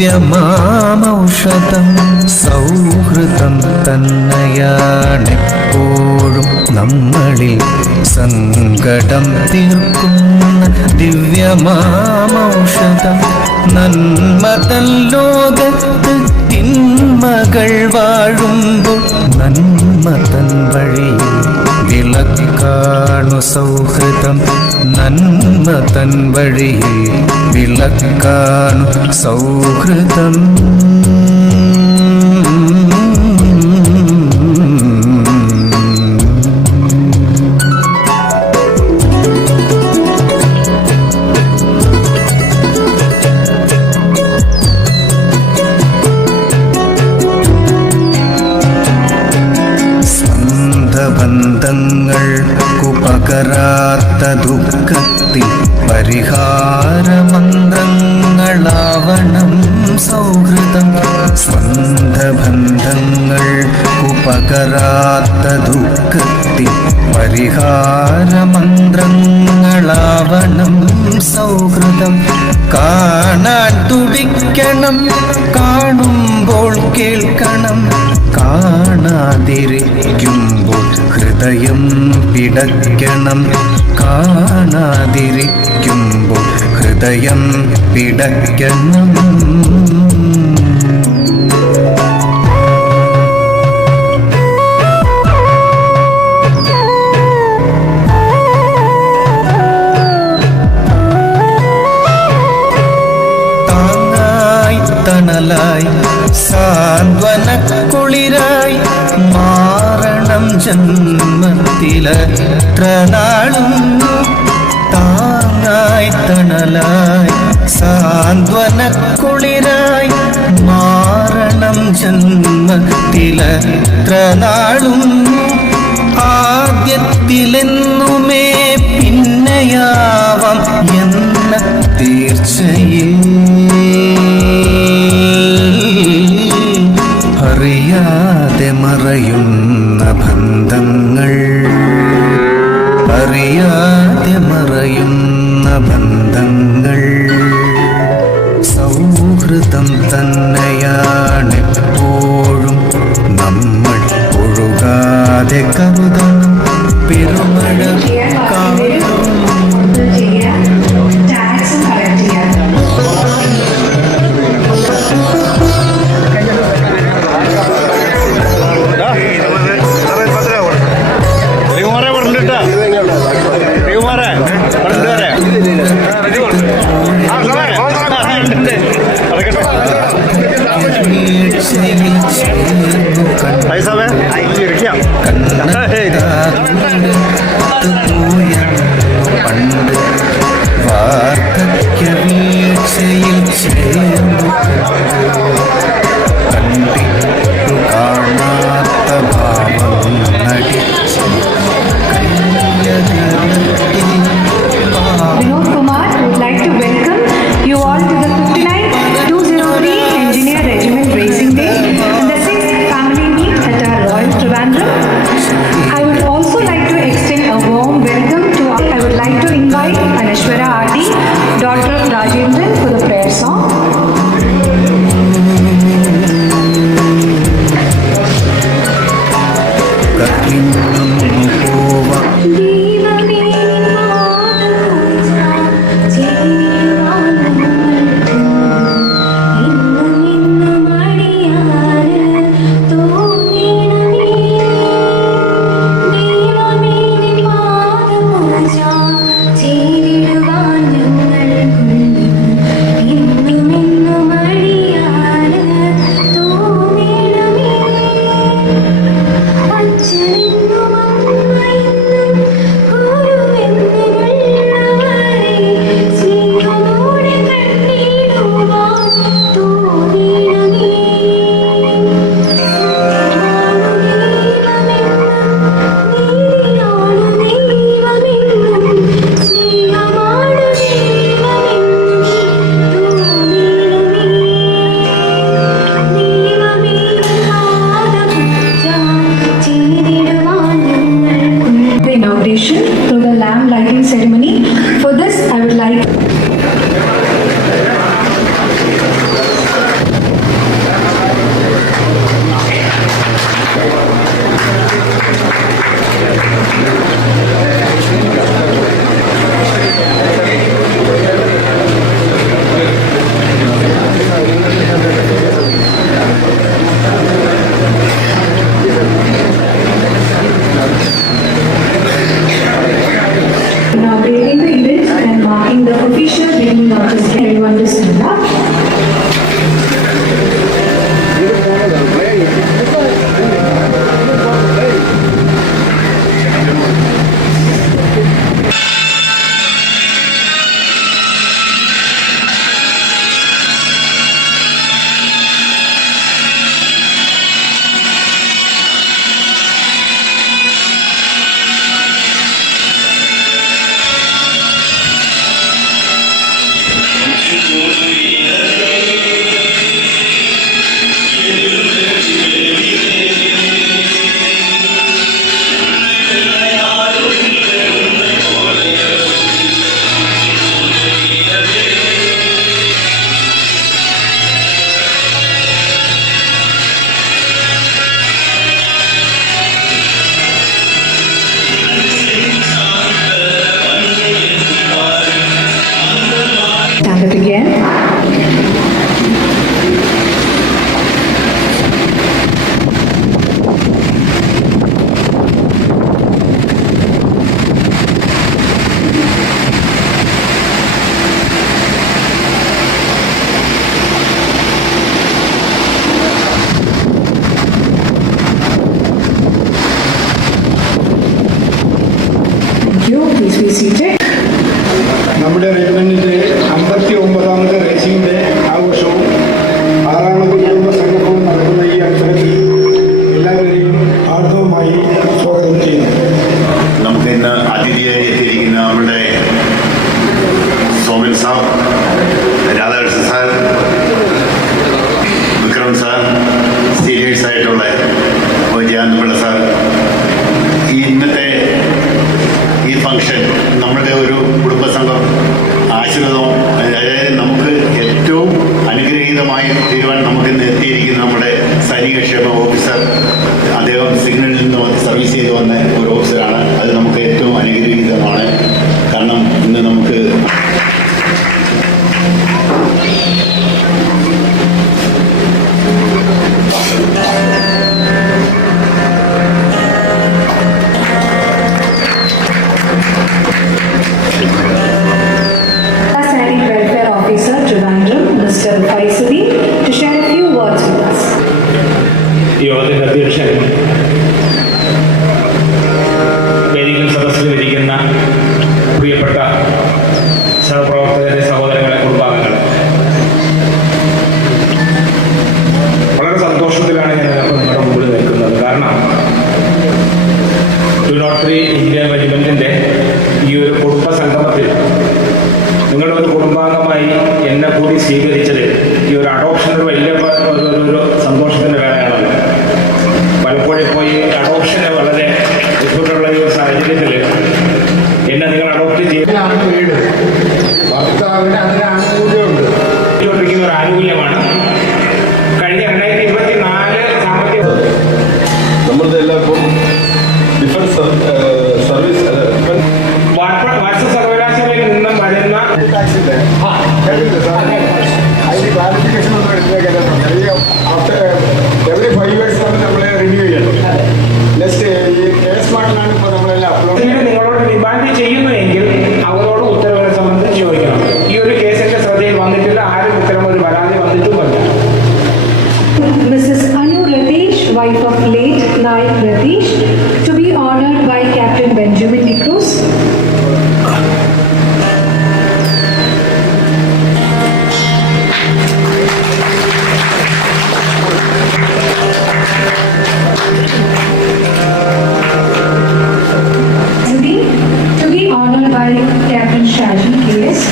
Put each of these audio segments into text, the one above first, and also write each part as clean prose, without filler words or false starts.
ദിവ്യമാമൗഷധം സൗഹൃദം തന്നെയാണെപ്പോഴും നമ്മളിൽ സങ്കടം തീർക്കുന്ന ദിവ്യമാമൗഷധം. നന്മതൻ ലോകത്ത് തിന്മകൾ വാഴുമ്പോൾ നന്മതൻ വഴിയിൽ വിളക്കാണു സൗഹൃദം. നന്മതൻ വഴിയിൽ വിളക്കാണു സൗഹൃദം. ബന്ധങ്ങൾക്കു പകരാത്ത ദുഃഖത്തിൽ പരിഹാരമന്ത്രങ്ങളാവണം സൗഹൃദം. സ്വന്തബന്ധങ്ങൾക്കു പകരാത്ത ദുഃഖത്തിൽ പരിഹാരമന്ത്രങ്ങളാവണം സൗഹൃദം. കാണാൻ തുടിക്കണം, കാണുമ്പോൾ കേൾക്കണം, കാണാതിരിക്കുമ്പോൾ ഹൃദയം പിടയ്ക്കണം. കാണാതിരിക്കുമ്പോൾ ഹൃദയം പിടയ്ക്കണം. താങ്ങായി തണലായി സാന്ത്വനക്കുളിരായി മാറണം ജന്മത്തിലെത്ര നാളും. താങ്ങായി തണലായി സാന്ത്വനക്കുളിരായി മാറണം ജന്മത്തിലെത്ര നാളും. ആദ്യത്തിലെന്നുമേ പിന്നെയാവാം എന്ന തീർച്ചയിൽ അറിയാതെ മറയുന്ന ബന്ധങ്ങൾ, അറിയാതെ മറയുന്ന ബന്ധങ്ങൾ. സൗഹൃദം തന്നെയാണെപ്പോഴും നമ്മൾ ഒഴുകാതെ കരുതണം. പെരുമഴ കാലം പണ്ട് വാർദ്ധക്യ വീഴ്ചയിൽ ചേർന്നു കണ്ടിട്ടു കാണാത്ത ഭാവം നടിച്ചു Vinod Kumar would like to welcome you all to the 59-203 Engineer Regiment Racing Day and the 6th family meet at our Royal Trivandrum. സാങ്കേതികമായി തീരുവാൻ നമുക്കിന്ന് എത്തിയിരിക്കുന്ന നമ്മുടെ സൈനികക്ഷേമ ഓഫീസർ. അദ്ദേഹം സിഗ്നലിൽ നിന്ന് വന്ന് സർവീസ് ചെയ്ത് വന്ന ഒരു ഓഫീസറാണ്. അത് നമുക്ക് ഏറ്റവും അനുഗ്രഹീതമാണ്. കാരണം ഇന്ന് നമുക്ക് Sanic Welfare Officer, Trivandrum, Mr. Faisali, to share a few words with us. യോഗത്തിന്റെ അധ്യക്ഷൻ, വേദിയിൽ സദസ്സിൽ ഇരിക്കുന്ന പ്രിയപ്പെട്ട സഹപ്രവർത്തകരെ, സഹോദരങ്ങളെ, കുടുംബാംഗങ്ങളെ, വളരെ സന്തോഷത്തിലാണ് ഞാൻ നിങ്ങളുടെ മുമ്പിൽ നിൽക്കുന്നത്. കാരണം 203 എഞ്ചിനീയറിംഗ് റെജിമെന്റിന്റെ ഈ ഒരു കുടുംബ സംഗമത്തിൽ നിങ്ങളുടെ ഒരു കുടുംബാംഗമായി എന്നെ കൂടി സ്വീകരിച്ചത് ഈ ഒരു അഡോപ്ഷൻ ഒരു വലിയ ഒരു സന്തോഷത്തിന്റെ വേളയാണല്ലോ. പലപ്പോഴും പോയി അഡോപ്ഷന് വളരെ ബുദ്ധിമുട്ടുള്ള ഈ ഒരു സാഹചര്യത്തിൽ എന്നെ നിങ്ങൾ അഡോപ്റ്റ് ചെയ്യാൻ വീട് ഭർത്താവിന് അതിന് ആനുകൂല്യമുണ്ട്. ഒരു ആനുകൂല്യമാണ്. കഴിഞ്ഞ 2024 സാമ്പത്തിക നമ്മളുടെ എല്ലാവർക്കും ഡിഫൻസ് സർവീസ് വാട്സപ്പ് സർവകലാശാലയിൽ നിന്നും വരുന്ന അതിന് ക്ലാരിഫിക്കേഷൻ ഒന്നും എടുത്തേക്കില്ല. എവറി 5 years നമ്മൾ റിന്യൂ ചെയ്യണം. നെക്സ്റ്റ് ഈ സ്മാർട്ടിലാണ് ഇപ്പോൾ നമ്മളെല്ലാം അപ്ലോഡ് നിങ്ങളോട് ഡിമാൻഡ് ചെയ്യുന്നുവെങ്കിൽ അവരോട് ഉത്തരവിനെ സംബന്ധിച്ച് ചോദിക്കണം. ഈ ഒരു കേസിന്റെ ശ്രദ്ധയിൽ വന്നിട്ടില്ല, ആരും ഉത്തരം ഒരു പരാതി വന്നിട്ടുമില്ല. Mrs. Anu Ratish, wife of late Naik Ratish, to be honored by Captain Benjamin De Cruz. To be honored by Captain Shaji K.S.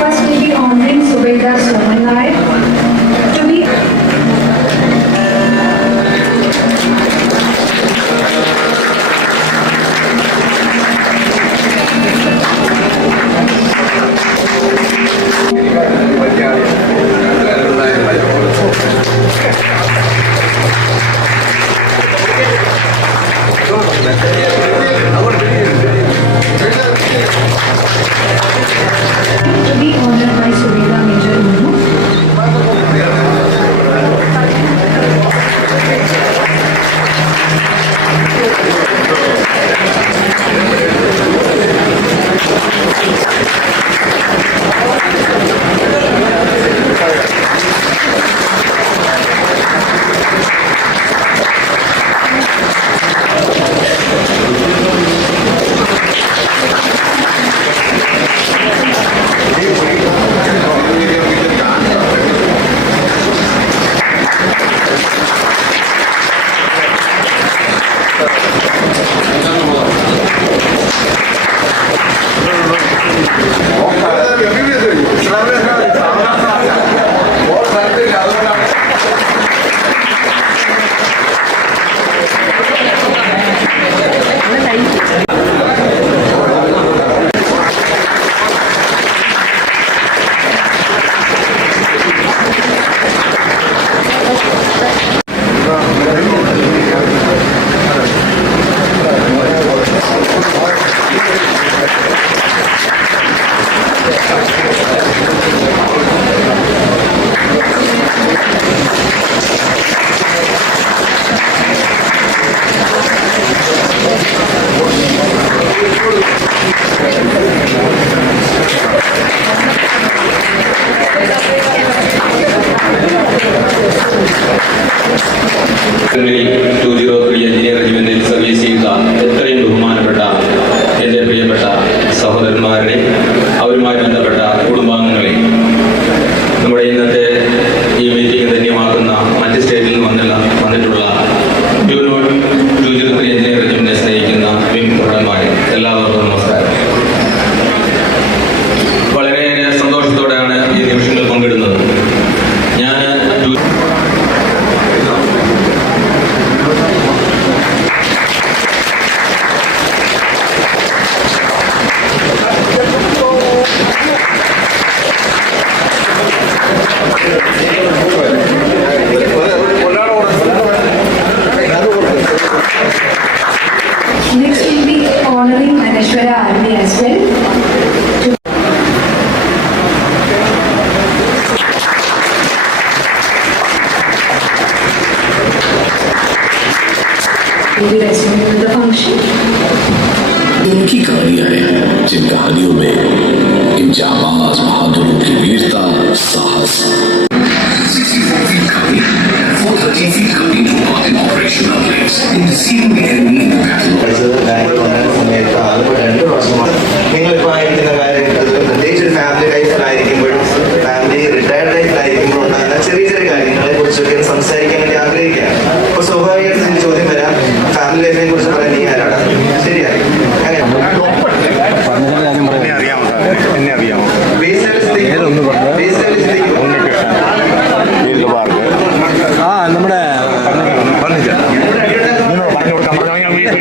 First will be honoring Subedar Soman Naik. To be to be honored by Subedar Major Munu. will be resuming with the function. उनकी कहानियां हैं जिन कहानियों में इन जाबाज बहादुरों की वीरता साहस നിങ്ങളിപ്പോൾ ആയിരിക്കുന്ന കാര്യം പ്രത്യേകിച്ച് ഒരു ഫാമിലി ലൈഫിലായിരിക്കുമ്പോഴും ഫാമിലി റിട്ടയർഡ് ലൈഫിലായിരിക്കുമ്പോഴും ഉണ്ടാകുന്ന ചെറിയ ചെറിയ കാര്യങ്ങളെ കുറിച്ചൊക്കെ സംസാരിക്കാൻ വേണ്ടി ആഗ്രഹിക്കുകയാണ്. അപ്പോൾ സ്വാഭാവികമായിട്ടും എനിക്ക് ചോദ്യം വരാം, ഫാമിലി ലൈഫിനെ കുറിച്ച് പറയാൻ നീ ആരാണ്? ശരിയാണ്, അങ്ങനെ ബേസ് ലെവൽ സ്ഥിതിക്കും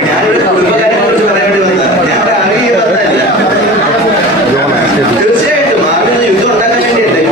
ഞാനൊരു കുടുംബകാര്യങ്ങളെ കുറിച്ച് പറയാൻ വേണ്ടി വന്നതാണ്. ഞാൻ അറിയുക വന്നതല്ല. തീർച്ചയായിട്ടും ആരുടെ യുദ്ധം ഉണ്ടാക്കാൻ വേണ്ടിയല്ലേ.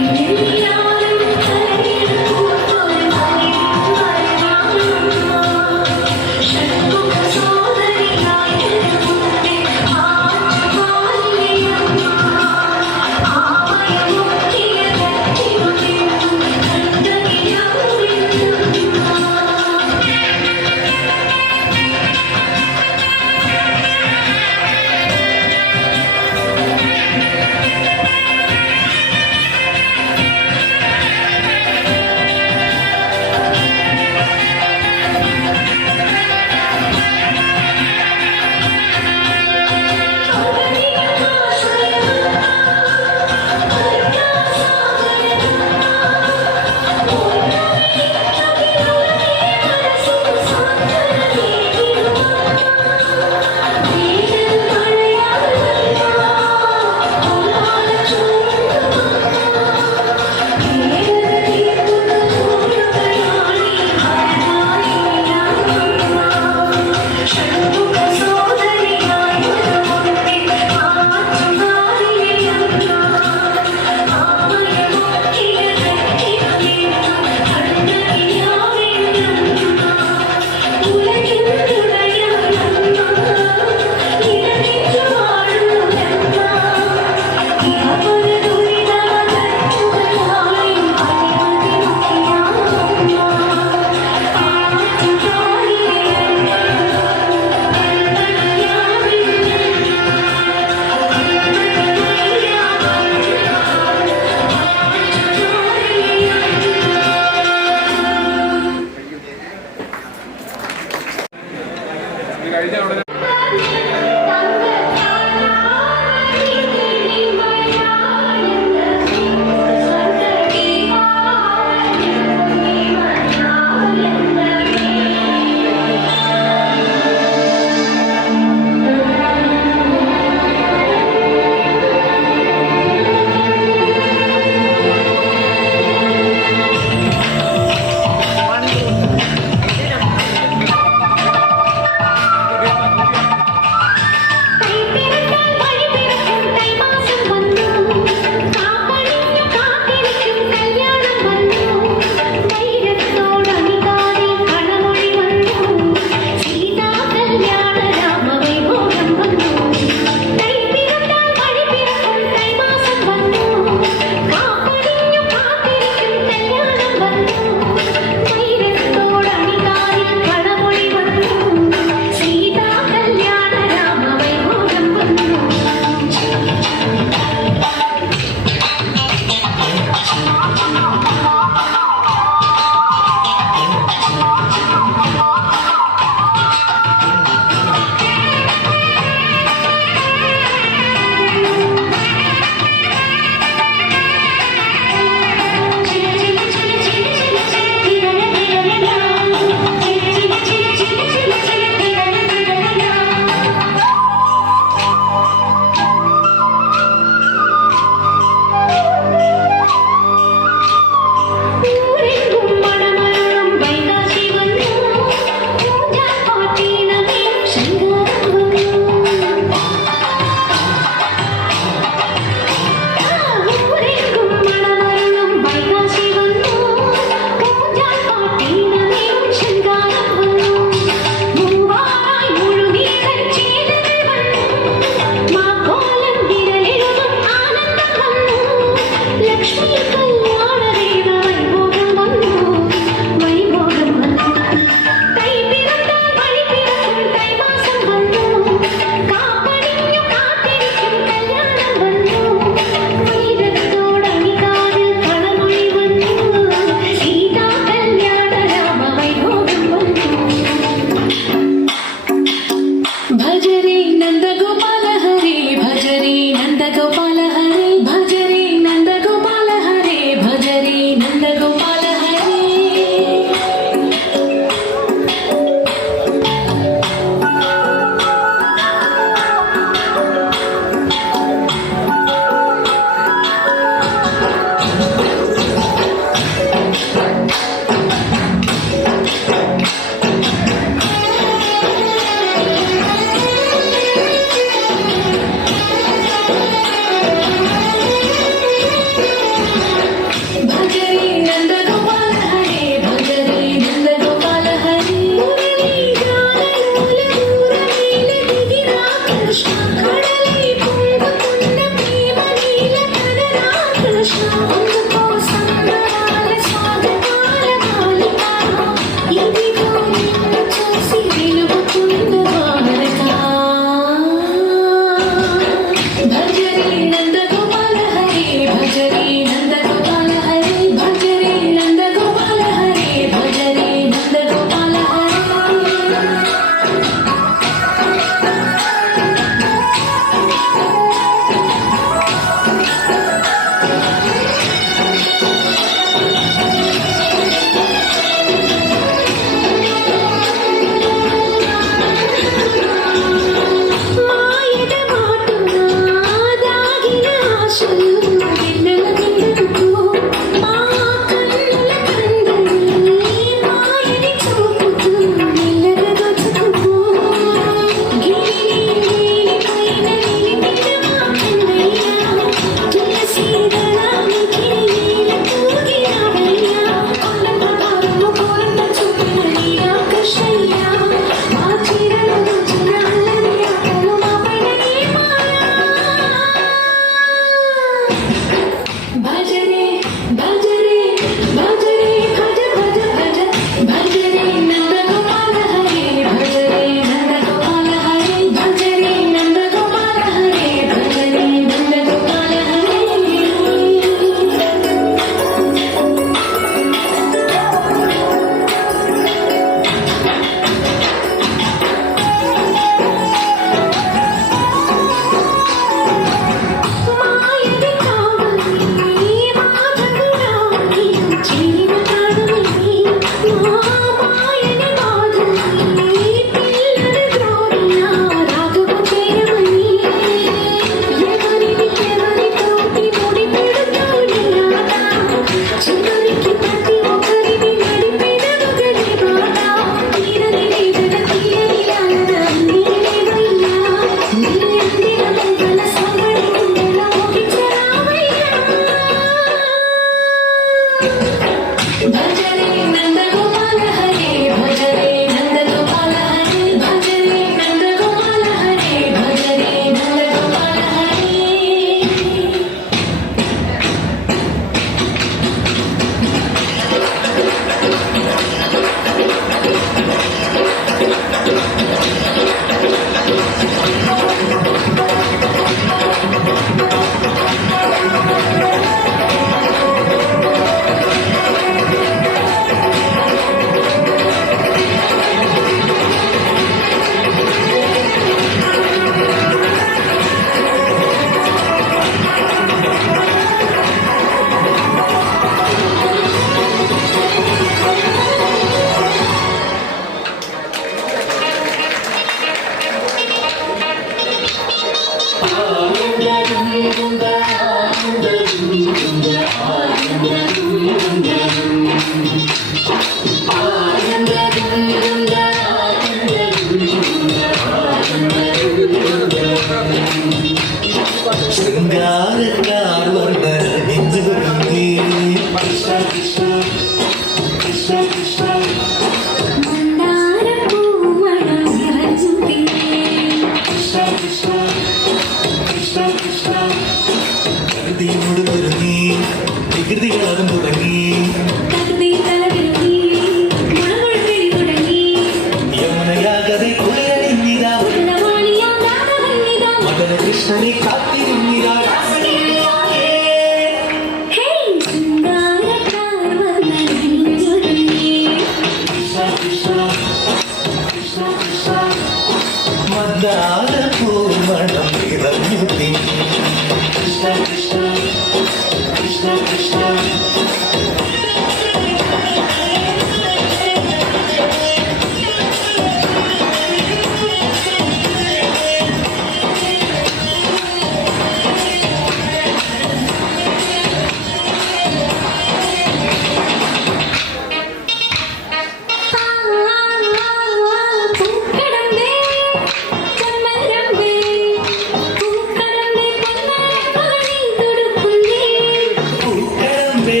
പൂക്കടമ്പേ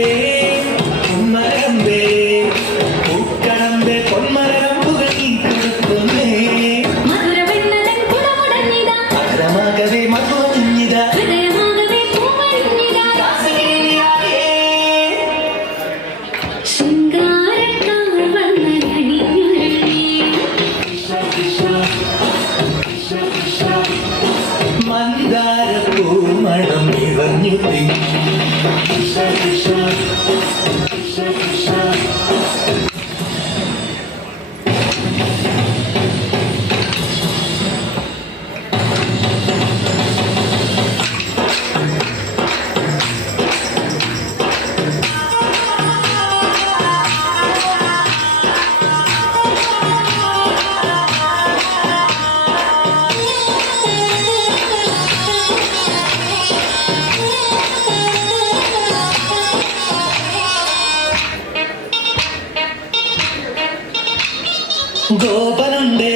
ഗോപനുണ്ടേ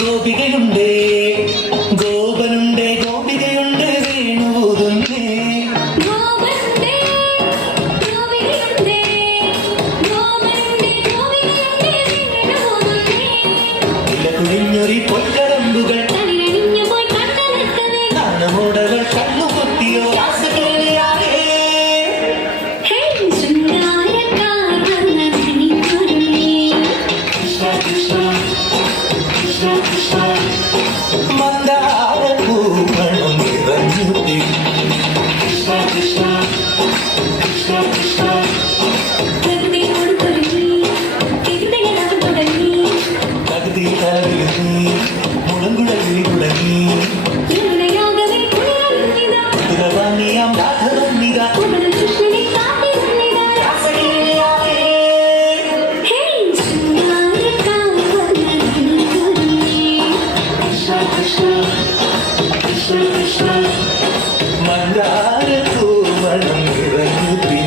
ഗോപികയുണ്ടേ ഗോപനുണ്ടേ ഗോപികയുണ്ട് വേണുതുന്നേ കുഴിഞ്ഞൊരി പൊൽക്കരമ്പുകൾ കാണമോടകൾ കണ്ണുകൊത്തിയോ മന്ദാരപൂമണം നിറഞ്ഞുതി പകുതി തലവിളി മുളങ്കുഴലി കുളങ്ങി തുറവാണിയാം രാഘവന്നിക മന്ദാരപൂമണം നിറഞ്ഞുതി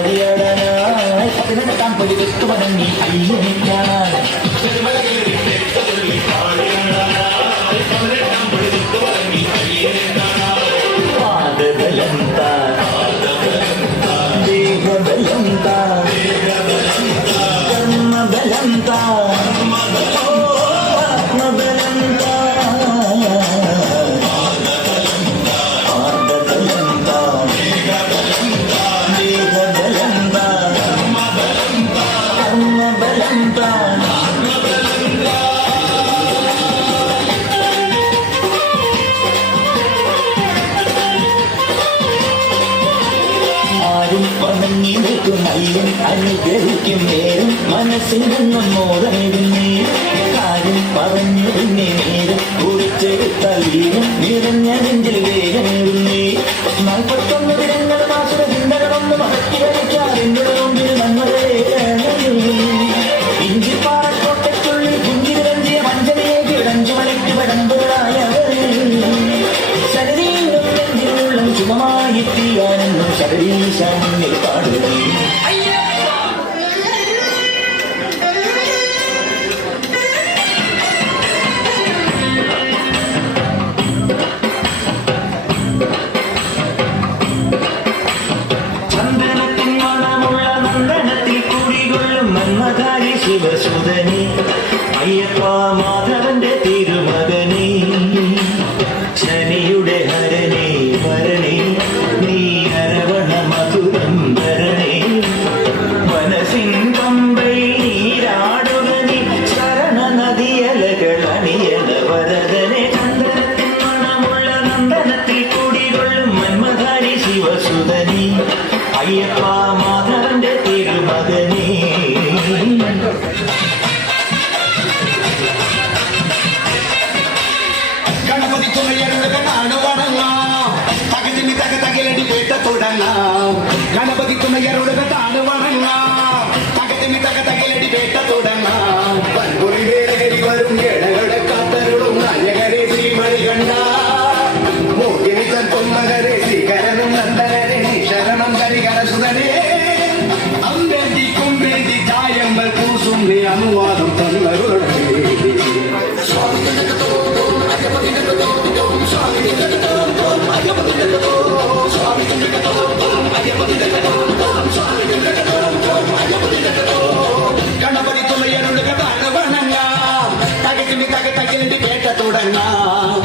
പാടിയാടാനായി പതിനെട്ടാം പടി വെട്ടുവണങ്ങി അയ്യനിക്കാൻ പാദബലം ദേഹബലം കർമ്മബലം ആത്മബലം ആരും വണങ്ങി നിൽക്കും അയ്യൻ അനുഗ്രഹിക്കും നേരം മനസ്സിൽ നിന്നും മോദമിടുന്നേ കാര്യം പറഞ്ഞു പിന്നെ നേരം കുറിച്ചെടുത്താൽ വീരം നിറഞ്ഞ നെഞ്ചിൽ വേഗമേറുന്നേ 41 ദിനങ്ങൾ മാസുര ചിന്തകളൊന്ന് മടക്കി വരയ്ക്കാറിൻ്റെ മുമ്പിൽ നന്മകളെ ഇഞ്ചിപ്പാറക്കോട്ടയ്ക്കുള്ളിൽ കുഞ്ഞിരഞ്ചിയ മഞ്ചലിയെ കിടഞ്ചു മലയ്ക്ക് പടമ്പുകളായവരെ ശരീരം നെഞ്ചിലുള്ള ചുമമായി തീയാനെന്നും ശബരീശ മുന്നിൽ പാടുകയും ചന്ദനത്തിൻ മണമുള്ള നന്ദനത്തിൽ കുടികൊള്ളും മന്മധാരി ശിവസുതനെ അയ്യപ്പ മാധവന്റെ തിരുമകനെ ശനിയുടെ ഹരനെ വരണേ നീ അരവണ മധുരം ധരണേ മനസ്സിൻ പമ്പൈ നീരാടുകനി ശരണ നദിയലകൾ അണിയല വരദനെ ചന്ദനത്തിൻ മണമുള്ള നന്ദനത്തിൽ കുടികൊള്ളും മന്മധാരി ശിവസുതനെ അയ്യപ്പ മാധവന്റെ തിരുമകനെ തകിലടി വേട്ട തുടങ്ങാം പൽപുറി വേലേറി വരും കേടകളുടെ കാത്തരുളും നായകരെ ശ്രീമണി കണ്ട മോഹിനി തൻ പൊന്മകരെ ശ്രീകരനും നന്ദനരെ ശരണം കരികരസുതനെ അമ്പേദിക്കും വേദി ചായമ്പൽ പൂസും നീ അനുവാദം തന്നരുളേ ഗണപതി തുളയരുടെ വണങ്ങാം തകച്ചിന്റെ കേട്ട തുടങ്ങാം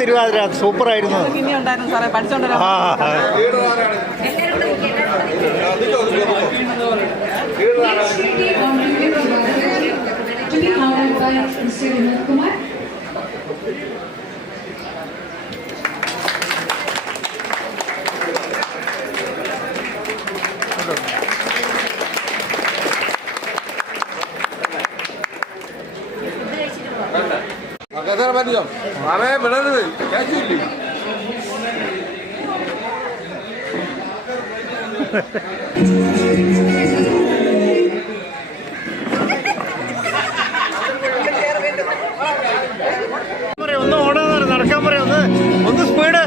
തിരുവാതിര സൂപ്പറായിരുന്നു. To be honored by Mr. Vinod Kumar. ഒന്ന് ഓടാൻ നടക്കാൻ പറയാം, ഒന്ന് സ്പീഡ്.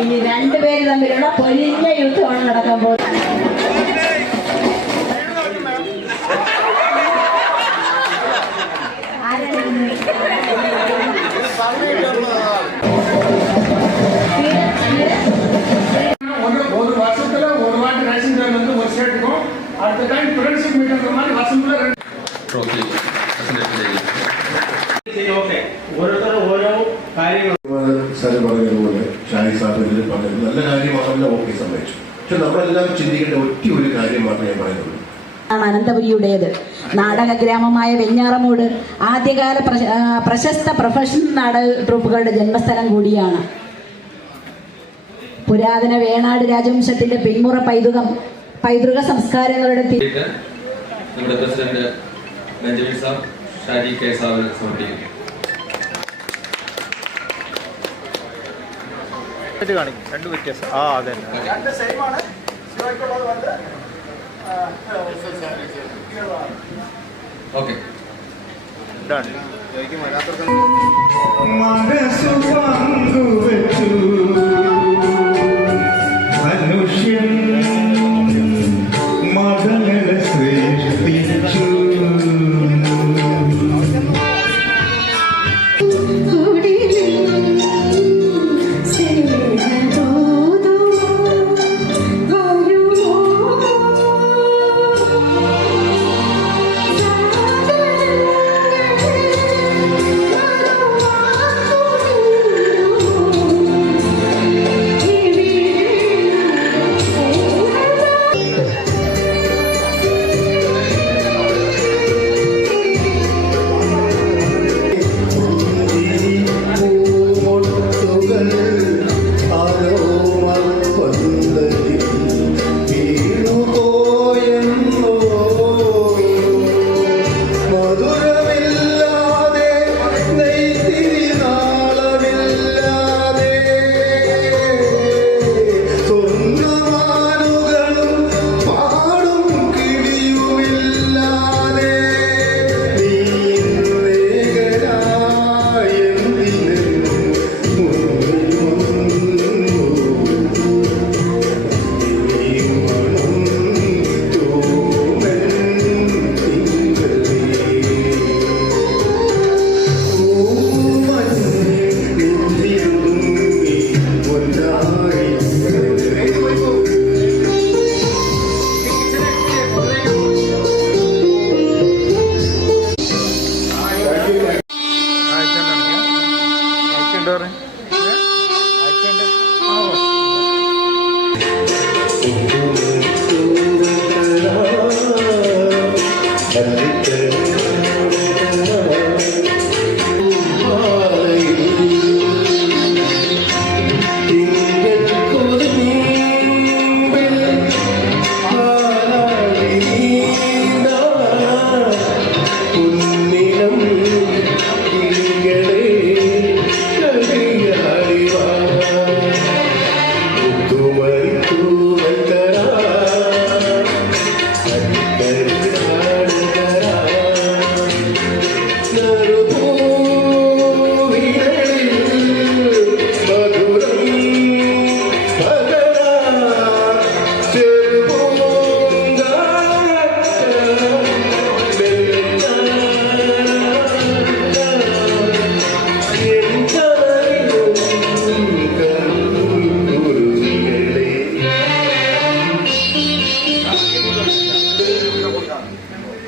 ഇനി രണ്ടുപേര് തമ്മിലുള്ള പൊരിഞ്ഞ യുദ്ധമാണ് നടക്കാൻ പോകുന്നത്. ஒரு வருஷத்துல ஒரு வாட்டி ரேஷன் கார்டு வந்து ஒரு ஸ்டேட்டுக்கும் அடுத்த டைம் ஃப்ரெண்ட்ஷிப் மீட் அந்த மாதிரி வருஷத்துல ഓരോരുത്തരും ഓരോ കാര്യങ്ങൾ സാറ് പറഞ്ഞതുപോലെ ഷാഹി സാബ് ഇതിൽ പറഞ്ഞത് നല്ല കാര്യമാണല്ലോ, ഓക്കെ സമ്മതിച്ചു. പക്ഷെ നമ്മളെല്ലാം ചിന്തിക്കേണ്ട ഒരു കാര്യം മാത്രമേ ഞാൻ പറയുന്നുള്ളൂ. അനന്തപുരിയുടേത് നാടക ഗ്രാമമായ വെഞ്ഞാറമൂട് ആദ്യകാല പ്രശസ്ത പ്രൊഫഷണൽ നാടക ട്രൂപ്പുകളുടെ ജന്മസ്ഥലം കൂടിയാണ്. പുരാതന വേണാട് രാജവംശത്തിന്റെ പിന്മുറ പൈതൃക സംസ്കാരങ്ങളുടെ നമ്മുടെ പ്രസിഡന്റ് ബെഞ്ചമിൻ സാബ് ഷാജി കെ സാബിന് സമർപ്പിക്കുന്നു. രണ്ട് വ്യത്യാസം. അതെ ഓക്കെ മനസ്സു പങ്കുവച്ചു മനുഷ്യൻ മതങ്ങളെ സൃഷ്ടിച്ചു.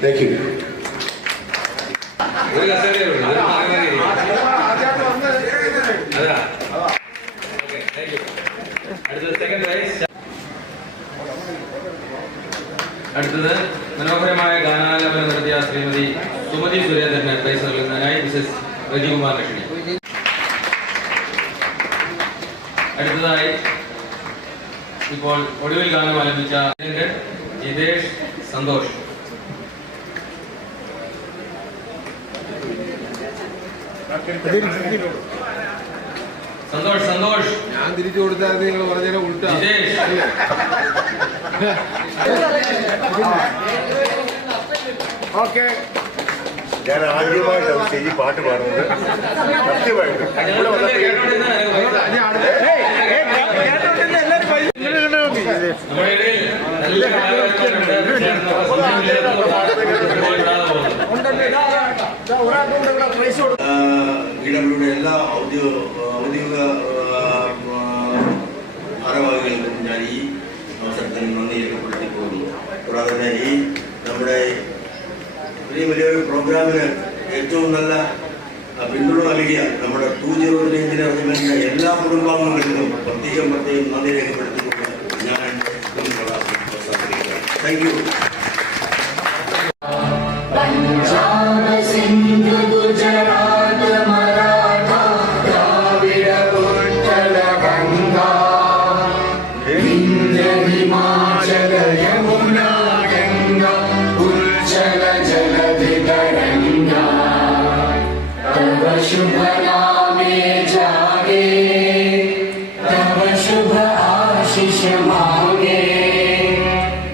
Thank you. അടുത്തത് മനോഹരമായ ഗാനാലാപനം നടത്തിയ ശ്രീമതി സുമതി സുരേന്ദ്രന് പ്രൈസ് നൽകുന്നതിനായി മിസസ് രജികുമാർ ലക്ഷ്മി. അടുത്തതായി ഇപ്പോൾ ഒടുവിൽ ഗാനം ആലപിച്ച ജിതേഷ് സന്തോഷ്. സന്തോഷ് ഞാൻ തിരിച്ചു കൊടുത്താൽ നിങ്ങൾ പറഞ്ഞാൽ ഉൾട്ടാ. ഓക്കെ, ഞാൻ ആദ്യമായിട്ടാണ് സ്റ്റേജിൽ പാട്ട് പാടുന്നത്. സത്യമായിട്ടും ഇവിടെ ഇടപെടുന്ന എല്ലാ ഔദ്യോഗിക ഭാരവാഹികൾക്കും ഞാൻ ഈ അവസരത്തിൽ നന്ദി രേഖപ്പെടുത്തി പോകുന്നു. കൂടാതെ തന്നെ ഈ നമ്മുടെ വലിയൊരു പ്രോഗ്രാമിന് ഏറ്റവും നല്ല പിന്തുണ നൽകിയ നമ്മുടെ 203 എഞ്ചിനീയർ റെജിമെന്റിന്റെ എല്ലാ കുടുംബാംഗങ്ങൾക്കും പ്രത്യേകം നന്ദി രേഖപ്പെടുത്തിക്കൊണ്ട് ഞാൻ താങ്ക് യു. शुभ नामे जागे तब शुभ आशीष मांगे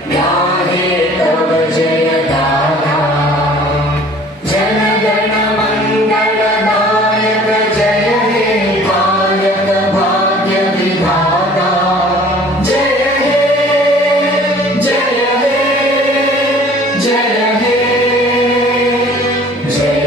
गाहे तब जय गाथा जनगण मंगलदायक जय हे भारत भाग्य विधाता जय हे जय हे जय हे जय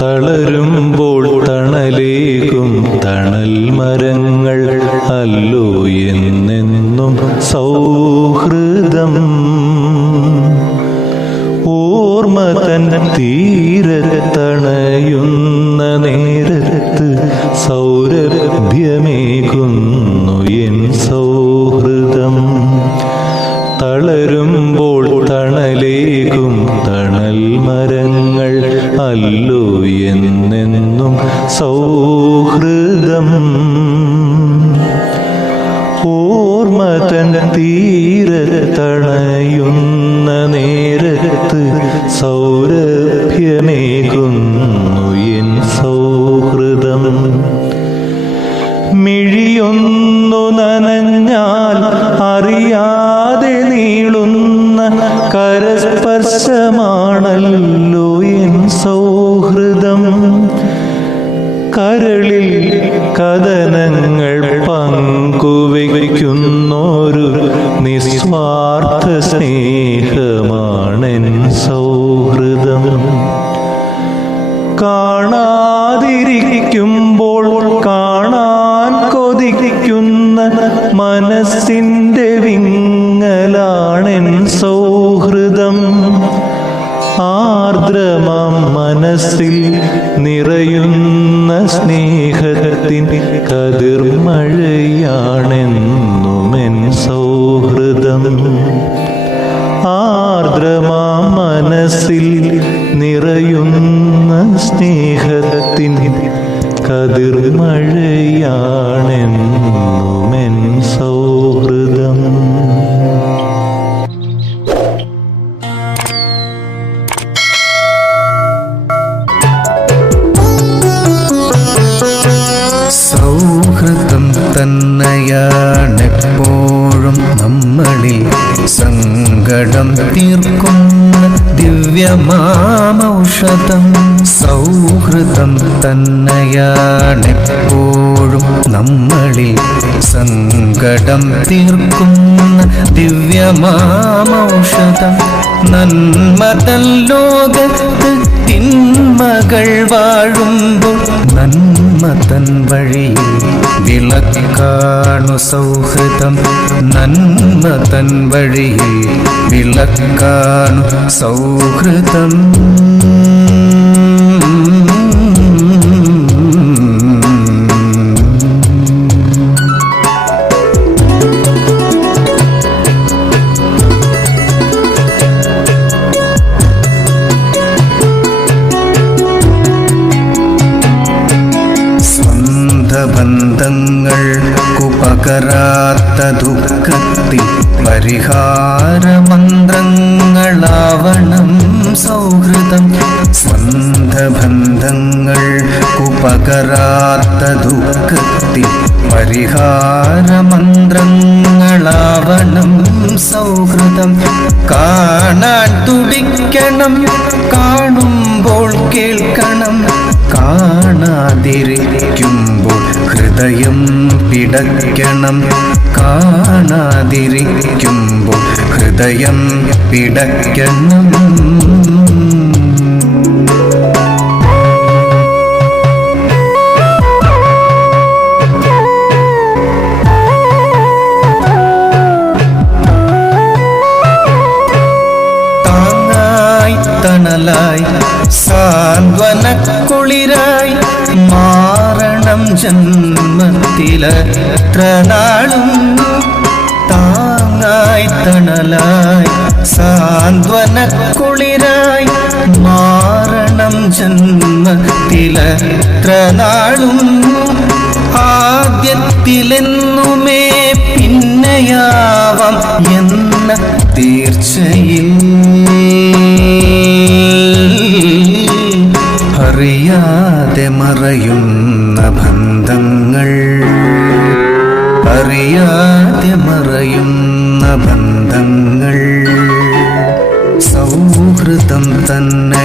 തളരുമ്പോൾ തണലേകും തണൽ മരങ്ങൾ അല്ലോ എന്നെന്നും സൗഹൃദം ഓർമ്മ തൻ തീരത്തണയുന്ന നേരത്ത് സൗരഭ്യമേകുന്നു എൻ സൗഹൃദം തളരുമ്പോൾ തണലേകും തണൽ മരങ്ങൾ അല്ലോ എന്നെന്നും സൗഹൃദം ഓർമ്മ തൻ തീരത്തണയുന്ന നേരത്ത് സൗരഭ്യമേകുന്നു എൻ സൗഹൃദം മിഴിയൊന്നു നനഞ്ഞാൽ അറിയാതെ നീളുന്ന കരസ്പർശമാണല്ലോ എൻ സൗഹൃദം കരളിൽ കഥനങ്ങൾ പങ്കുവയ്ക്കുന്നൊരു നിസ്വാർത്ഥ സ്നേഹമാണെൻ സൗഹൃദം കാണാതിരിക്കുമ്പോൾ കാണാൻ കൊതിക്കുന്ന മനസ്സിൻ്റെ വിങ്ങലാണെൻ സൗഹൃദം ആർദ്രമാം മനസ്സിൽ നിറയുന്ന സ്നേഹത്തിൻ കതിർമഴയാണെന്നുമെൻ സൗഹൃദം ആർദ്രമാം മനസ്സിൽ നിറയുന്ന സ്നേഹത്തിൻ കതിർമഴയാണെന്നുമെൻ സൗഹൃദം. സൗഹൃദം തന്നെയാണെപ്പോഴും നമ്മളിൽ സങ്കടം തീർക്കുന്ന ദിവ്യമാമൗഷധം സൗഹൃദം തന്നെയാണെപ്പോഴും നമ്മളിൽ സങ്കടം തീർക്കുന്ന ദിവ്യമാമൗഷധം നന്മതൻ ലോകത്ത് തിന്മകൾ വാഴുമ്പോൾ നന്മതൻ വഴിയിൽ വിളക്കാണു സൗഹൃദം. നന്മതൻ വഴിയിൽ വിളക്കാണു സൗഹൃദം. ബന്ധങ്ങൾക്കു പകരാത്ത ദുഃഖത്തിൽ പരിഹാരമന്ത്രങ്ങളാവണം സൗഹൃദം. സ്വന്തബന്ധങ്ങൾക്കു പകരാത്ത ദുഃഖത്തിൽ പരിഹാരമന്ത്രങ്ങളാവണം സൗഹൃദം. കാണാൻ തുടിക്കണം, കാണുമ്പോൾ കേൾക്കണം, കാണാതിരിക്കുമ്പോൾ ഹൃദയം പിടയ്ക്കണം. കാണാതിരിക്കുമ്പോൾ ഹൃദയം പിടയ്ക്കണം. താങ്ങായി തണലായി സാന്ത്വനക്കുളിരായി മാറണം ജന്മത്തിലെത്ര നാളും. താങ്ങായി തണലായി സാന്ത്വനക്കുളിരായി മാറണം ജന്മത്തിലെത്ര നാളും. ആദ്യത്തിലെന്നുമേ പിന്നെയാവാം എന്ന തീർച്ചയിൽ അറിയാതെ മറയുന്ന ബന്ധങ്ങൾ, അറിയാതെ മറയുന്ന ബന്ധങ്ങൾ സൗഹൃദം തന്നെയാണെപ്പോഴും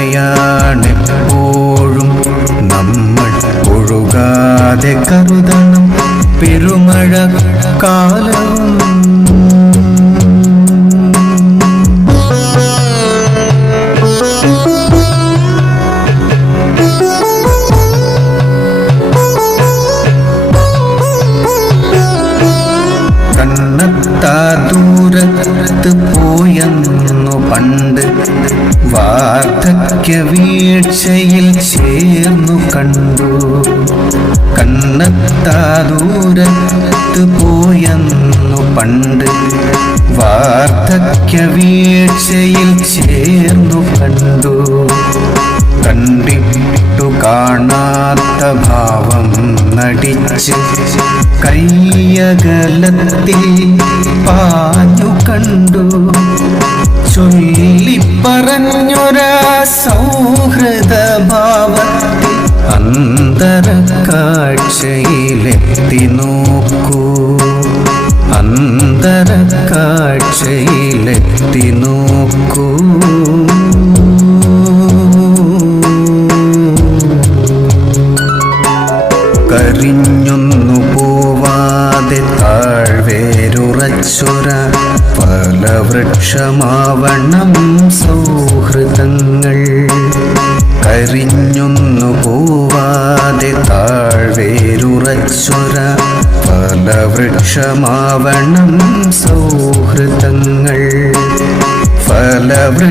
നമ്മൾ ഒഴുകാതെ കരുതണം പെരുമഴ കാലവും. ദൂരത്ത് പോയെന്നു പണ്ട് വാർദ്ധക്യ വീഴ്ചയിൽ ചേർന്നു കണ്ടു. കണ്ണെത്താ ദൂരത്ത് പോയെന്നു പണ്ട് വാർദ്ധക്യ വീഴ്ചയിൽ ചേർന്നു കണ്ടു. കണ്ടിട്ടു കാണാത്ത ഭാവം നടിച്ച് കയ്യകലത്തിൽ പാഞ്ഞു കണ്ടു. ചൊല്ലിപ്പറഞ്ഞൊരാ സൗഹൃദ ഭാവത്തിൽ അന്തരക്കാഴ്ചയിലെത്തി നോക്കൂ, അന്തരക്കാഴ്ചയിലെത്തി നോക്കൂ. കരിഞ്ഞൊന്നു പോവാതെ താഴ്വേരുറച്ചൊര ഫലവൃക്ഷമാവണം സൗഹൃദങ്ങൾ. കരിഞ്ഞൊന്നു പോവാതെ താഴ്വേരുറച്ചൊര ഫലവൃക്ഷമാവണം സൗഹൃദങ്ങൾ.